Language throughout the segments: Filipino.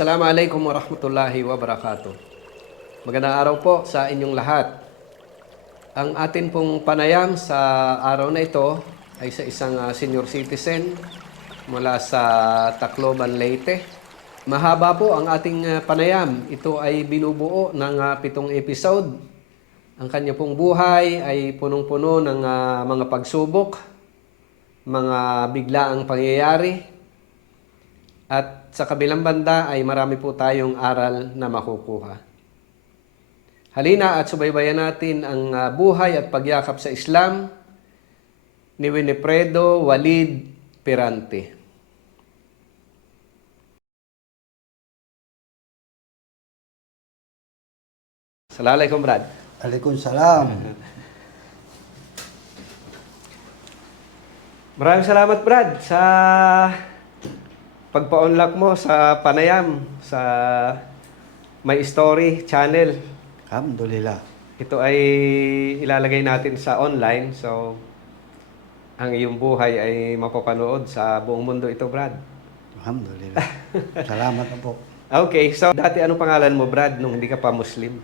Assalamualaikum warahmatullahi wabarakatuh. Magandang araw po sa inyong lahat. Ang atin pong panayam sa araw na ito ay sa isang ah, senior citizen mula sa Tacloban, Leyte. Mahaba po ang ating ah, panayam. Ito ay binubuo ng ah, pitong episode. Ang kanya pong buhay ay punong-puno ng ah, mga pagsubok, mga biglaang pangyayari, at sa kabilang banda ay marami po tayong aral na makukuha. Halina at subaybayan natin ang ah, buhay at pagyakap sa Islam ni Winifredo Walid Pirante. Assalamualaikum, Brad. Waalaikumsalam. Maraming salamat, Brad, sa pagpa-unlock mo sa Panayam, sa My Story channel. Alhamdulillah. Ito ay ilalagay natin sa online, so ang iyong buhay ay mapapanood sa buong mundo ito, Brad. Alhamdulillah. Salamat na po. Okay, so dati anong pangalan mo, Brad, nung hindi ka pa Muslim?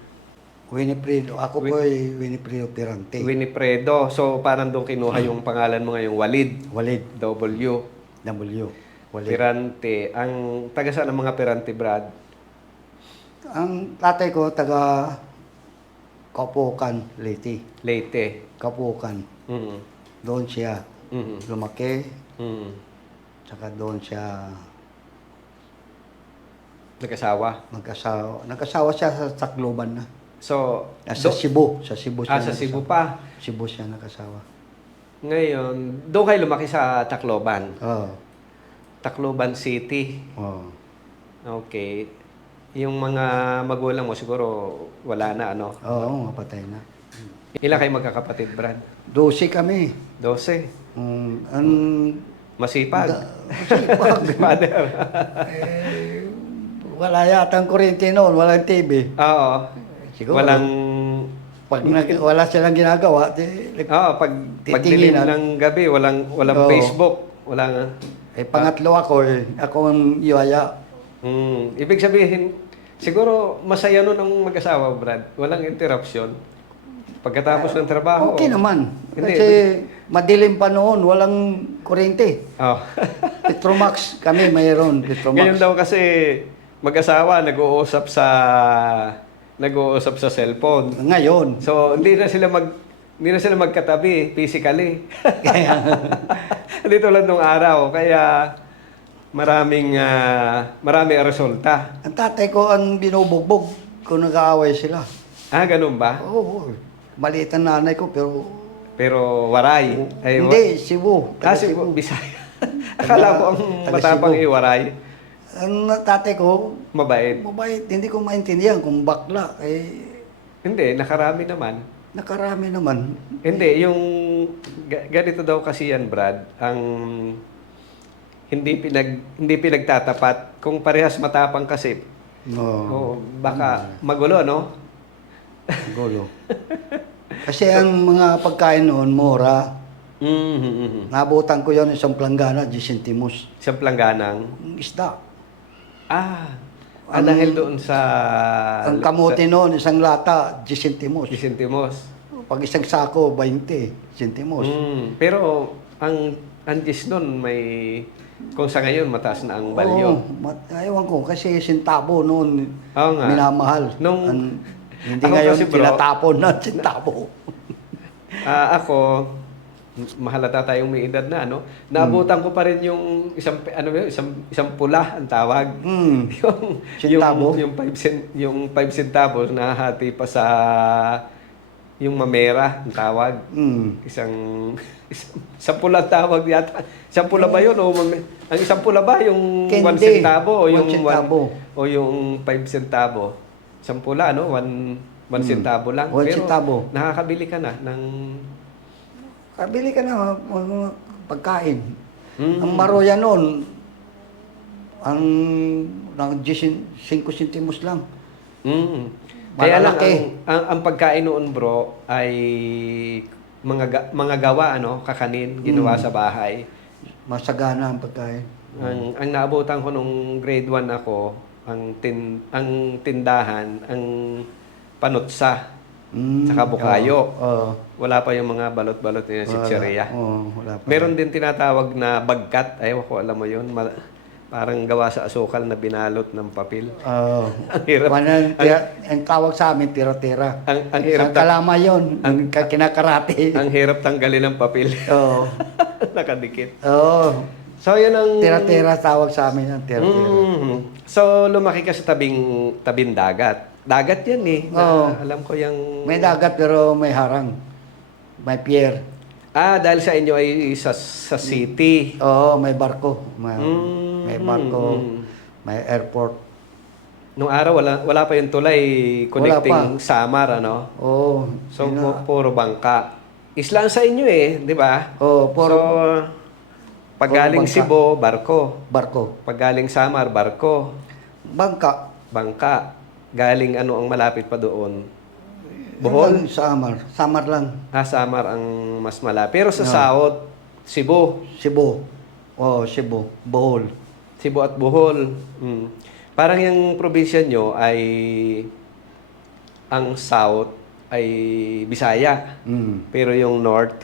Winifredo. Ako po ay Winifredo Pirante. Winifredo. So parang doon kinuha yung pangalan mo ngayong Walid, Walid. W. W. Walid. Pirante. Ang taga saan ang mga Pirante, Brad? Ang tatay ko, taga Kapukan, Leyte. Leyte. Kapukan. Mm. Doon siya Mm. lumaki. Mm. Tsaka doon siya Nagkasawa. magkasawa. Nagkasawa siya sa Tacloban na. So, Nasa do- Cebu. Sa Cebu siya. ah, sa Cebu pa. Cebu siya nakasawa. Ngayon, doon kayo lumaki sa Tacloban. Oo. Tacloban City. Oo. Okay. Yung mga magulang mo siguro wala na, ano? Oo, mapatay na. Ilan kayo magkakapatid, Brad? Dosi kami. 12. Um, ang Masipag. Da- masipag. Father. eh, wala yata ang kuryente noon, walang TV. Oo. Siguro. Walang... Pag nag- wala silang ginagawa, di, Oo, pag pagdilim ng gabi, walang walang Oo. Facebook, walang eh, pangatlo ako eh. Ako ang yuaya. Mm, ibig sabihin, siguro masaya nun ang mag-asawa, Brad. Walang interruption. Pagkatapos ng trabaho. Okay naman. Hindi, Kasi madilim pa noon, walang kuryente. Oh. Petromax kami mayroon, Petromax. Ngayon daw kasi mag-asawa nag-uusap sa nag-uusap sa cellphone. Ngayon. So, hindi na sila mag hindi na sila magkatabi physically. Hindi tulad nung araw. Kaya maraming ah, marami ang resulta. Ang tatay ko ang binubugbog kung nag-aaway sila. Ah, ganun ba? Oo, oh, maliit ang nanay ko pero Pero waray. Ay, wa- hindi, Cebu. Ah, Taga Cebu, Bisaya. Akala ko ang Taga matapang Cebu. iwaray. Ang tatay ko, Mabait. mabait, hindi ko maintindihan kung bakla. Eh, Hindi, nakarami naman. nakarami naman. Hindi, yung ganito daw kasi yan, Brad, ang hindi pinag hindi pinagtatapat kung parehas matapang kasi. No, Oh, baka magulo, no? gulo. Kasi ang mga pagkain noon, mura. Mhm. Nabutan ko yon isang planggana, 10 centimos. Sa plangganang. Ang isda. Ah, ah, Ang- dahil doon sa Ang kamote noon, isang lata, 10 centimos. sa Isintimos. Pag isang sako, 20 centimos. Mm, pero ang gis nun may kung sa ngayon mataas na ang value. Oo, mat- ewan ko, kasi sintabo noon, Oo nga. minamahal. Nung- Ang- hindi Ako ngayon kasi, bro, tinatapon na sintabo. Ah, ako, mahalata tayong may edad na, no? Naabutan ko pa rin yung isang, ano yun, isang, isang pula ang tawag. Hmm. yung, Centavo? yung, yung 5 cent, yung 5 centavos nahati pa sa yung mamera ang tawag. Hmm. Isang, isang, isang pula ang tawag yata. Isang pula ba yun? O mame- ang isang pula ba yung 1 Kendi. centavo o yung One centavo. one- o yung 5 centavo? Isang pula, no? 1 1 Hmm. centavo lang. One Pero centavo. nakakabili ka na ng Kabili ka na mga- pagkain. Mm. Ang maroya noon, ang ng 5 centimos lang. Mm. Kaya lang ang, ang, ang pagkain noon bro ay mga ga- mga gawa ano, kakanin ginawa Mm. sa bahay. Masagana ang pagkain. Ang ang naabutan ko nung grade 1 ako, ang tin ang tindahan, ang panutsa, Mm, Saka bukayo. Oo. oo. wala pa yung mga balot-balot na sitseriya. Oo, wala pa. Meron din tinatawag na bagkat, ay ko alam mo yun, ma- parang gawa sa asukal na binalot ng papel. Oo. Ang hirap. Ang, ang tawag sa amin, tira-tira. Ang, ang hirap Ang ta- kalama yun, ang kinakarate. ang hirap tanggalin ng papel. Oo. Nakadikit. Oo. So yun ang Tira-tira tawag sa amin yung tira-tira. Mhm. So lumaki ka sa tabing tabing dagat. Dagat 'yan eh. Na Oo. Alam ko yung May dagat pero may harang. May pier. Ah, dahil sa inyo ay sa sa city. Oo, may barko. May, Mm. May barko. Mm. May airport. Nung araw wala wala pa yung tulay connecting Samar ano. Oo. So yun pu- puro bangka. Islang sa inyo eh, 'di ba? Oo, puro so pag galing bangka. Cebu, barko. barko. Pag galing Samar, barko. Bangka. Bangka. Galing ano ang malapit pa doon? Yun Bohol? Samar. Samar lang. Ah, Samar ang mas malapit. Pero sa No. South, Cebu. Cebu. Oo, Cebu. Bohol. Cebu at Bohol. Mm. Parang yung probinsya nyo ay ang South ay Bisaya. Mm. Pero yung North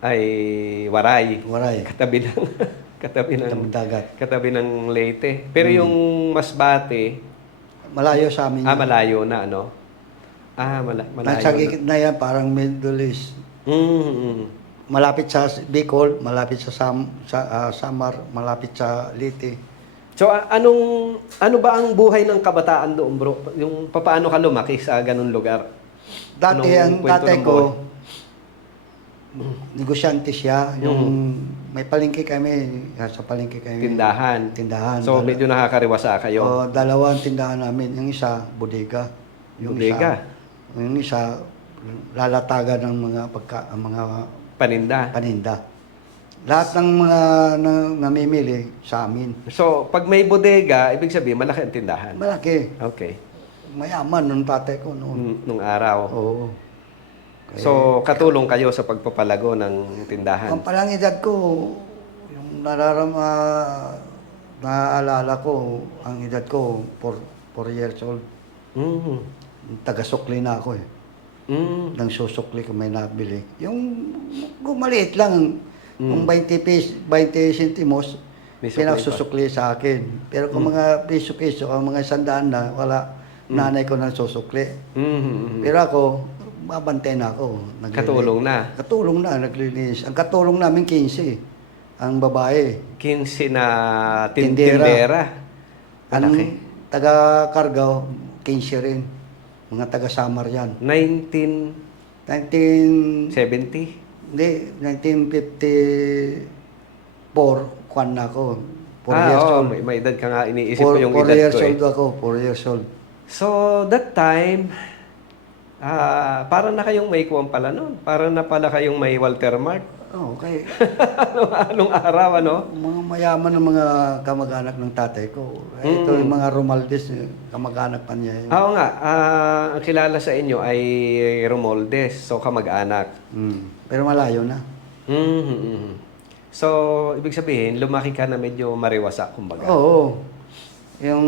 ay Waray. Waray. Katabi ng katabi ng Tamang dagat. katabi ng Leyte. Pero Mm. yung Masbate, Malayo sa amin. ah malayo na ano. Ah, mala, malayo. Nasa na. na yan, parang Middle East. Mm, mm. Malapit sa Bicol, malapit sa, Sam, sa ah, Samar, malapit sa Leyte. So anong ano ba ang buhay ng kabataan doon, bro? Yung papaano ka lumaki sa ganung lugar? Dati Anong ang tatay ko, negosyante siya. Yung Mm. may palengke kami, sa palengke kami. Tindahan. Tindahan. So Dala- medyo nakakariwasa kayo. O, dalawang tindahan namin. Yung isa, bodega. Yung Bodega? Isa, yung isa, lalatagan ng mga pagka, ang mga Paninda. paninda. Lahat ng mga na, namimili sa amin. So pag may bodega, ibig sabihin malaki ang tindahan. Malaki. Okay. Mayaman nung tatay ko noon. Nung, nung araw. Oo. So katulong kayo sa pagpapalago ng tindahan. Ang palang edad ko, yung nararama, naaalala ko, ang edad ko, 4 years old. Mm. Taga-sukli na ako eh. Mm. Nang susukli ko may nabili. Yung gumaliit lang, Mm. yung 20 pis, 20 centimos, pinagsusukli sa akin. Pero kung Mm. mga piso-piso, ang mga sandaan na, wala, nanay ko nang susukli. Mm. Pero ako, babantay na ako. Naglilinis. Katulong na. Katulong na, naglilinis. Ang katulong namin 15, ang babae. 15 na Tindera. tindera. Ang taga-Cargao, 15 rin. Mga taga-Samar yan. 1970. 19, hindi, 1954, kwan na ako. 4 ah, years oo, old. may, may edad ka nga. Iniisip Four- ko yung four edad years ko eh. old ako, 4 years old. So, that time, ah parang na kayong may kuwang pala noon. Parang na pala kayong may Walter Mart. Oh, okay. Anong, anong araw, ano? mga mayaman ng mga kamag-anak ng tatay ko. Eh, Ito Mm. yung mga Romaldes, eh, kamag-anak pa niya. yun. Oo nga, ah, ang kilala sa inyo ay Romoldes, so kamag-anak. Mm. Pero malayo na. Mhm. So, ibig sabihin, lumaki ka na medyo mariwasa, kumbaga. Oo. Yung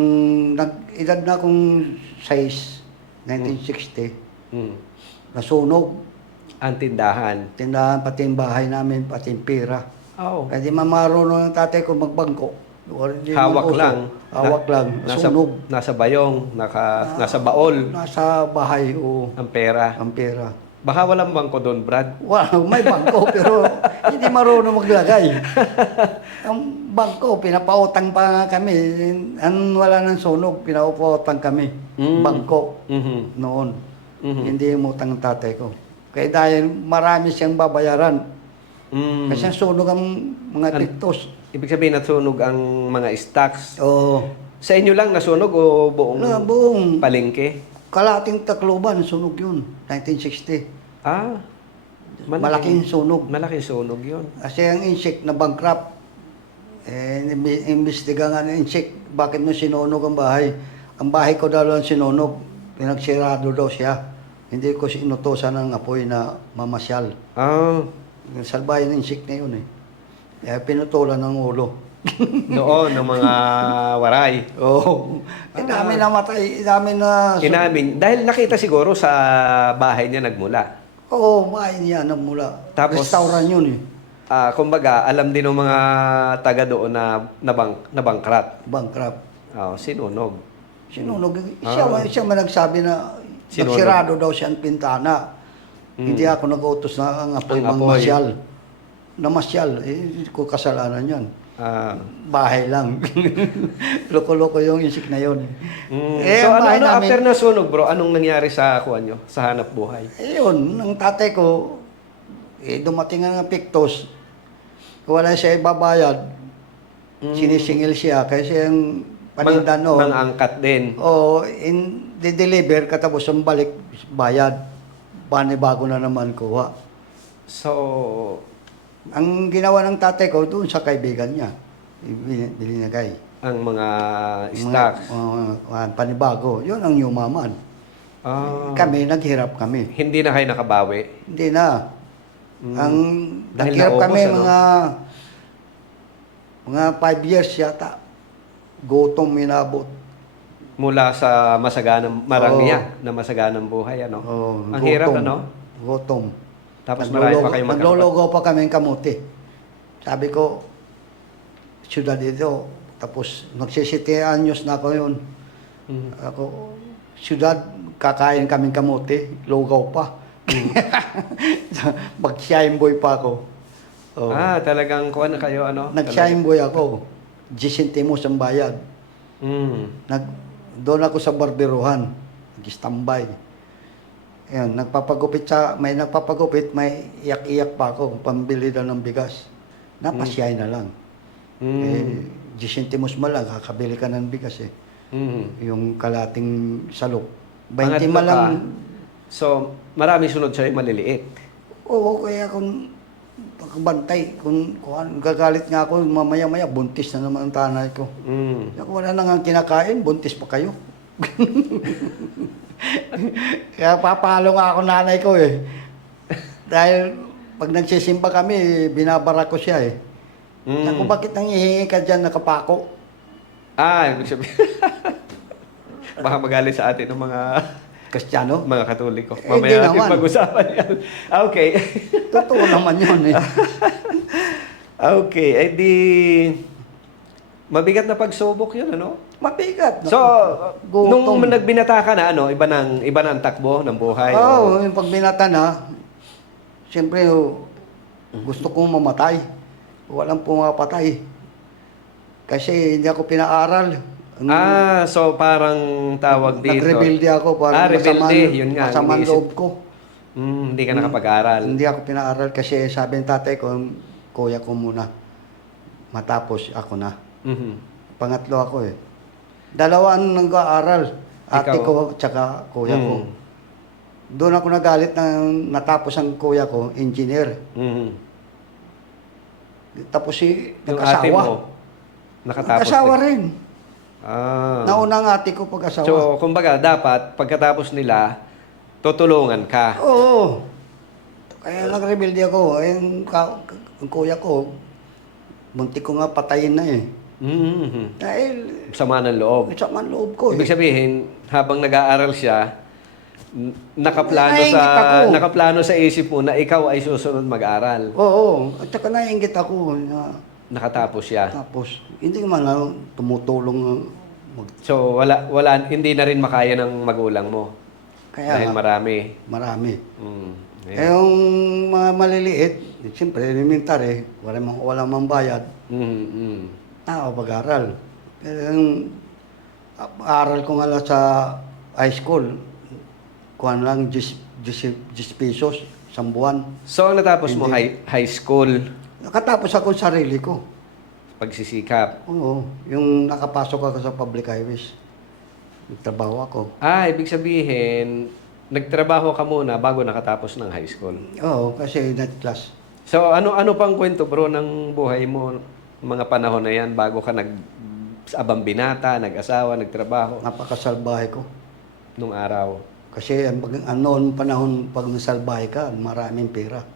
nag-edad na akong 6, 1960, Mm. nasunog. Ang tindahan. Tindahan, pati yung bahay namin, pati yung pira. Oh. Kasi mamarunong ng tatay ko magbangko. Hindi Hawak mag-uso. lang. Hawak lang. Nasa, Sunog. nasa bayong, naka, nasa baol, Nasa bahay, oo. ang pera. Ang pera. Baka walang bangko doon, Brad. Wala, may bangko pero hindi marunong maglagay. Ang bangko, pinapautang pa nga kami. Ang wala ng sunog, pinapautang kami. Mm. Bangko Mhm. noon. Mhm. Hindi yung utang ng tatay ko. Kaya dahil marami siyang babayaran. Mm. Kasi sunog ang mga tiktos. Ibig sabihin, nasunog ang mga stocks. Oo. Sa inyo lang nasunog o buong Wala, buong palengke? kalating Tacloban, sunog yun. 1960. Ah, Malaking sunog. Malaking sunog yun. Kasi ang insect na bankrupt, eh, imbi- imbestiga nga ng insect, bakit mo sinunog ang bahay? Ang bahay ko daw lang sinunog, pinagsirado daw siya. Hindi ko sinutosan ng apoy na mamasyal. Ah, Salbahin ng insect na yun eh. Kaya pinutulan ng ulo. Noon, ng mga waray. Oo. Oh. Eh, dami namatay, dami na... Inamin. Dahil nakita siguro sa bahay niya nagmula. Oo, oh, bahay niya nagmula. Tapos- Restaurant yun eh. Ah, kumbaga, alam din ng mga taga doon na nabang, nabangkrat. Bankrupt. Oh, sinunog. Sinunog. Siya, Ah. siya man nagsabi na Sinunog. nagsirado daw siya ang pintana. Hindi ako nag-utos na ang apoy Ang apoy. masyal. Namasyal. Eh, hindi ko kasalanan yan. Ah, Bahay lang. Loko-loko yung isik na yun. mm. Eh, so, ano, ano, namin- after na sunog, bro, anong nangyari sa kuha nyo? Sa hanap buhay? Ayun, ang tatay ko, eh, dumating ang pictos. Wala siya ibabayad. Mm. Sinisingil siya kasi ang paninda noon. mang angkat din. Oo, in de-deliver katapos ang balik bayad. Panibago na naman kuha. So, Ang ginawa ng tatay ko doon sa kaibigan niya. Bilinagay. ang mga stocks. mga- mga panibago. Yun ang yumaman. Ah, Kami, naghirap kami. hindi na kayo nakabawi. Hindi na. Mm. Ang Dahil naghirap naubos, kami ano? mga mga five years yata. Gutom minabot. Mula sa masaganang marangya Oo. na masaganang buhay, ano? Oh, ang hirap, gutom. ano? Gutom. Tapos marami pa kayong magkakapatid. Naglologo pa kami ng kamuti. Sabi ko, syudad dito. Tapos, magsisiti anyos na ako yun. Mhm. Ako, syudad, kakain kaming kamuti. Lugaw pa. Mag-shine boy pa ako. Oh. Ah, talagang kuha na kayo, ano? Nag-shine boy ako. 10 centimos ang bayad. Mm. Nag, doon ako sa barberuhan. Nag-standby. Ayan, nagpapagupit sa, may nagpapagupit, may iyak-iyak pa ako, pambili daw ng bigas. Napasyay na lang. Mm. Eh, 10 centimos mo lang, kakabili ka ng bigas eh. Mm. Yung kalating salok. 20 Pangatlo man lang. ka, So, marami sunod sa'yo maliliit. Oo, kaya kung pagbantay, kung, kung gagalit nga ako, mamaya-maya, buntis na naman ang tanay ko. Mm. Ako wala na nga kinakain, buntis pa kayo. Kaya papalo nga ako nanay ko eh. Dahil pag nagsisimba kami, binabara ko siya eh. Mm. Ako, bakit nangihingi ka dyan nakapako? Ah, ibig sabihin. Baka magalit sa atin ng mga Kristiyano? mga katoliko. Eh, Mamaya di natin pag-usapan yan. Ah, Okay. Totoo naman yun eh. okay, eh di... Mabigat na pagsubok yun, ano? Mabigat. So, Gutom. nung nagbinata ka na, ano, iba nang, iba nang takbo ng buhay? Oo, o- yung pag binata na, siyempre oh, gusto kong mamatay. Walang pumapatay. Kasi hindi ako pinaaral. Ang- Ah, so parang tawag dito. Nag-rebelde ako. Ah, Parang rebelde. masaman- Yun nga, Masamang iniisip. loob ko. Mm, hindi ka nakapag-aral. Hindi ako pinaaral kasi sabi ng tatay ko, kuya ko muna. Matapos ako na. Mhm. Pangatlo ako eh. Dalawa ang nag-aaral. Ate Ikaw? ko tsaka kuya ko. Mm. Doon ako nagalit na natapos ang kuya ko, engineer. Mhm. Tapos si Yung ate nag-asawa. mo, nakatapos Nag-asawa din. rin. Ah. Nauna ang ate ko pag-asawa. So, kumbaga, dapat, pagkatapos nila, tutulungan ka. Oo. Kaya nag-rebelde ako. Eh, Yung, ka- ang kuya ko, munti ko nga patayin na eh. Mhm. Dahil, Sama ng loob. isa man loob ko Ibig eh. sabihin, habang nag-aaral siya, n- nakaplano sa Naiingit ako. nakaplano sa isip mo na ikaw ay susunod mag-aral. Oo. At saka naiingit ako na Nakatapos siya. tapos, hindi naman ako tumutulong mag, So wala wala hindi na rin makaya ng magulang mo. kaya dahil nga, marami. marami. Mm. Eh, Ayan. yung mga maliliit, siyempre, elementary, wala mang, wala mang bayad. Mm, mm. Ako pag-aral. Pero yung aral ko nga lang sa high school, kuhan lang 10, 10, 10 pesos, isang buwan. So natapos mo high, high school Nakatapos ako sa sarili ko. pagsisikap. Oo, yung nakapasok ako sa public highways. Nagtrabaho ako. Ah, ibig sabihin, nagtrabaho ka muna bago nakatapos ng high school. Oo, kasi night class. So ano ano pang kwento bro ng buhay mo mga panahon na yan bago ka nag abang binata, nag-asawa, nagtrabaho Napakasalbahe ko. nung araw? Kasi ang pag, ano, panahon pag nasalbahe ka, maraming pera.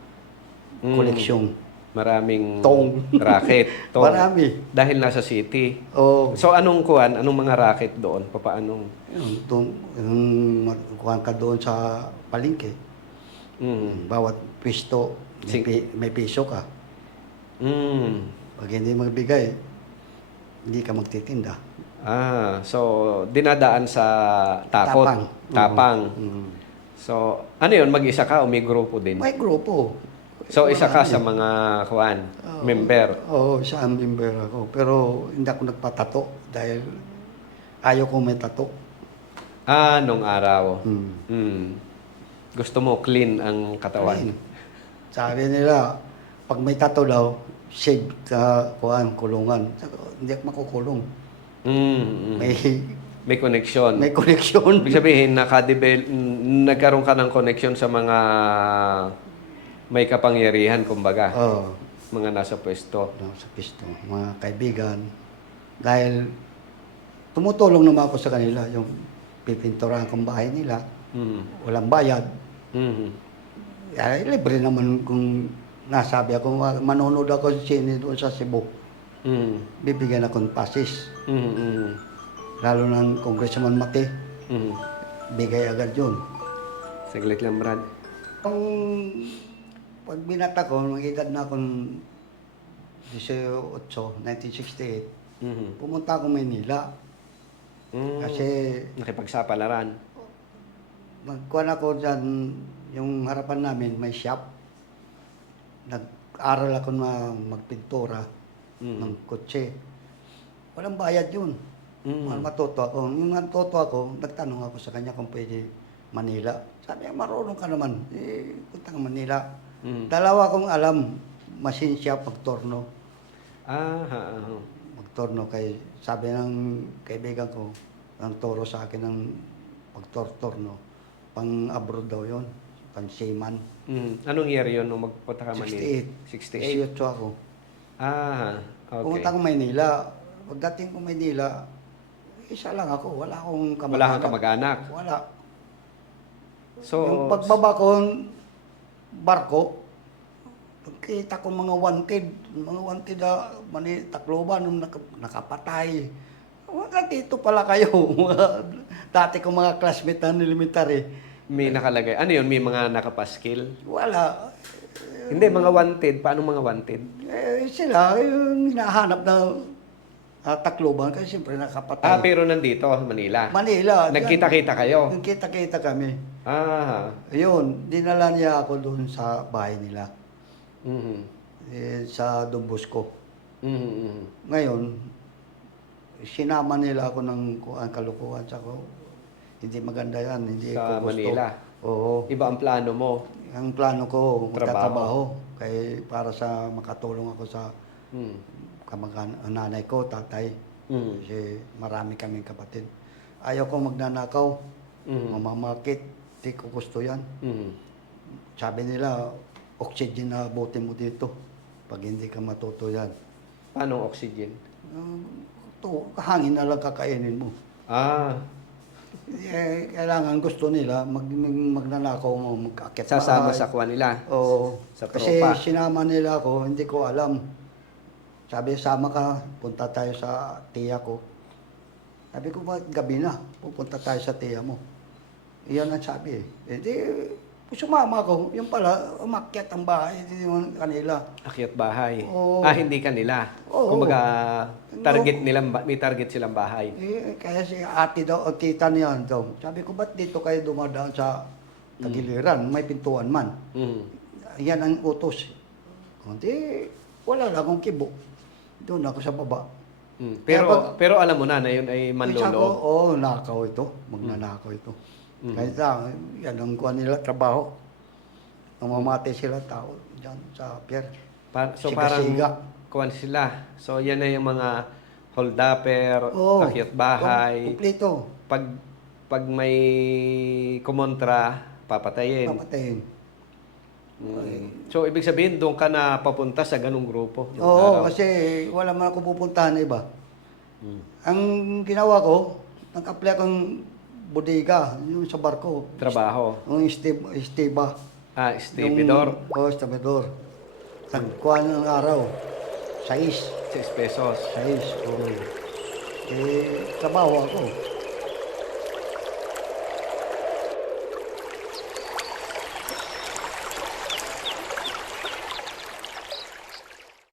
Mm. Koleksyon. Maraming Tong. racket. Tong. Marami. Dahil nasa city. Oo. So anong kuan? Anong mga racket doon? Papaanong? Yun, doon, yung kuhan ka doon sa palengke. Mm. Bawat pisto, may, pi- may piso ka. Mm. Pag hindi magbigay, hindi ka magtitinda. Ah, so dinadaan sa takot. Tapang. Tapang. Mm. So, ano yun? Mag-isa ka o may grupo din? May grupo. So, isa ka sa mga kuan, Oo. member. Oo, siya ang member ako. Pero hindi ako nagpatato dahil ayaw ko may tato. Ah, nung araw. Hmm. Mm. Gusto mo clean ang katawan. Sabi nila, pag may tato daw, save sa kuhan, kulungan. Sabi ko, Hindi ako makukulong. Mm, mm. May, May connection. may connection. Ibig sabihin, nakadevel- n- nagkaroon ka ng connection sa mga may kapangyarihan, kumbaga. Oo. Mga nasa pwesto. no, sa pisto, mga kaibigan. Dahil tumutulong naman ako sa kanila, yung pipinturahan kong bahay nila, Mm. walang bayad. Mm. Ay, libre naman kung nasabi ako, "Ma- manonood ako sa sine doon sa Cebu. Mm. Bibigyan akong pasis. Mm. Mm. Lalo ng Congressman Mate, Mm. bigay agad yun. Saglit lang, Brad. Ang pag binata ko, nung edad na akong 18, 1968, Mm. pumunta ako Maynila. Mm. Kasi Nakipagsapalaran. Nagkuhan ako dyan, yung harapan namin, may shop. Nag-aral ako na magpintura Mm. ng kotse. Walang bayad yun. Mm. Mm. Matuto ako. Nung natuto ako, nagtanong ako sa kanya kung pwede Manila. Sabi niya, marunong ka naman. Eh, punta ka Manila. Mm. Dalawa kong alam, machine shop, magtorno. Ah, ha. Magtorno kay, sabi ng kaibigan ko, ang toro sa akin ng pagtortorno. Pang abroad daw yon pang seaman. Mm. Anong year yun nung magpunta ka Manila? 68. 68. 18 ako. Ah, okay. Pumunta ko Maynila. Pagdating ko Maynila, isa lang ako. Wala akong kamag Wala kang kamag-anak. Wala. So, yung pagbaba ko, barko, pagkita ko mga wanted, mga wanted na mani, Tacloban, nung naka- nakapatay. Wala dito pala kayo. Dati ko mga classmate na elementary. may nakalagay. Ano yun? May mga nakapaskil? Wala. Hindi, mga wanted. Paano mga wanted? Eh, sila, yung hinahanap na uh, Tacloban, kasi siyempre nakapatay. Ah, pero nandito, Manila. Manila. Nagkita-kita kayo? Nagkita-kita kami. Ah, Ayun, dinala niya ako doon sa bahay nila. mhm. Eh, sa Don Bosco. Mhm, mhm. Ngayon, sinama nila ako ng kuan kalukuhan sa ko. Hindi maganda yan, hindi Sa ko gusto. Manila? Oo. Iba ang plano mo. Ang plano ko, Trabaho. magtatrabaho. Kaya para sa makatulong ako sa Mhm. kamag nanay ko, tatay. Mhm. Kasi marami kaming kapatid. Ayaw ko magnanakaw, Mhm. mamamakit. Hindi ko gusto yan. Mhm. Sabi nila, oxygen na bote mo dito. Pag hindi ka matuto yan. Paano oxygen? Uh, to, hangin na lang kakainin mo. Ah, Eh, kailangan gusto nila, mag, mag- magnanakaw mo, mag-akit sasama sa kuha nila. Oo. sa kasi tropa. sinama nila ako, hindi ko alam. Sabi, sama ka, punta tayo sa tiya ko. Sabi ko, bakit gabi na? Pupunta tayo sa tiya mo. Iyan ang sabi eh. Eh di, sumama ako. Yung pala, umakyat ang bahay. Hindi yung kanila. Akyat bahay. Oo. Ah, hindi kanila. Oo. Kumbaga, target nilang, ba- may target silang bahay. Eh, kaya si ate daw, o tita niya daw. Sabi ko, ba't dito kayo dumadaan sa tagiliran? May pintuan man. Mhm. Yan ang utos. Hindi, wala lang akong kibo. Doon ako sa baba. Mm. Kaya Pero pag- pero alam mo na na yun ay Sabi ko, manloloob. Oo, oh, nakaw ito. Magnanakaw ito. Mm. Kaya sa, yan ang kuha nila trabaho. Namamatay sila tao dyan sa pier. Pa- so Siga-siga. parang sila. So yan na yung mga holdupper, Oo. akyat bahay. Kumplito. Pag pag may kumontra, papatayin. Papatayin. Mm. So ibig sabihin doon ka na papunta sa ganung grupo. Oo, araw. kasi wala man ako pupuntahan na iba. Mm. Ang ginawa ko, nag-apply akong bodega, yung sa barko. Trabaho. Yung estib- estiba. Ah, stibidor. Yung- Oo, estibador. Nagkuha ng araw. Sais. 6 pesos. Sa Sais. oo. Eh, trabaho ako.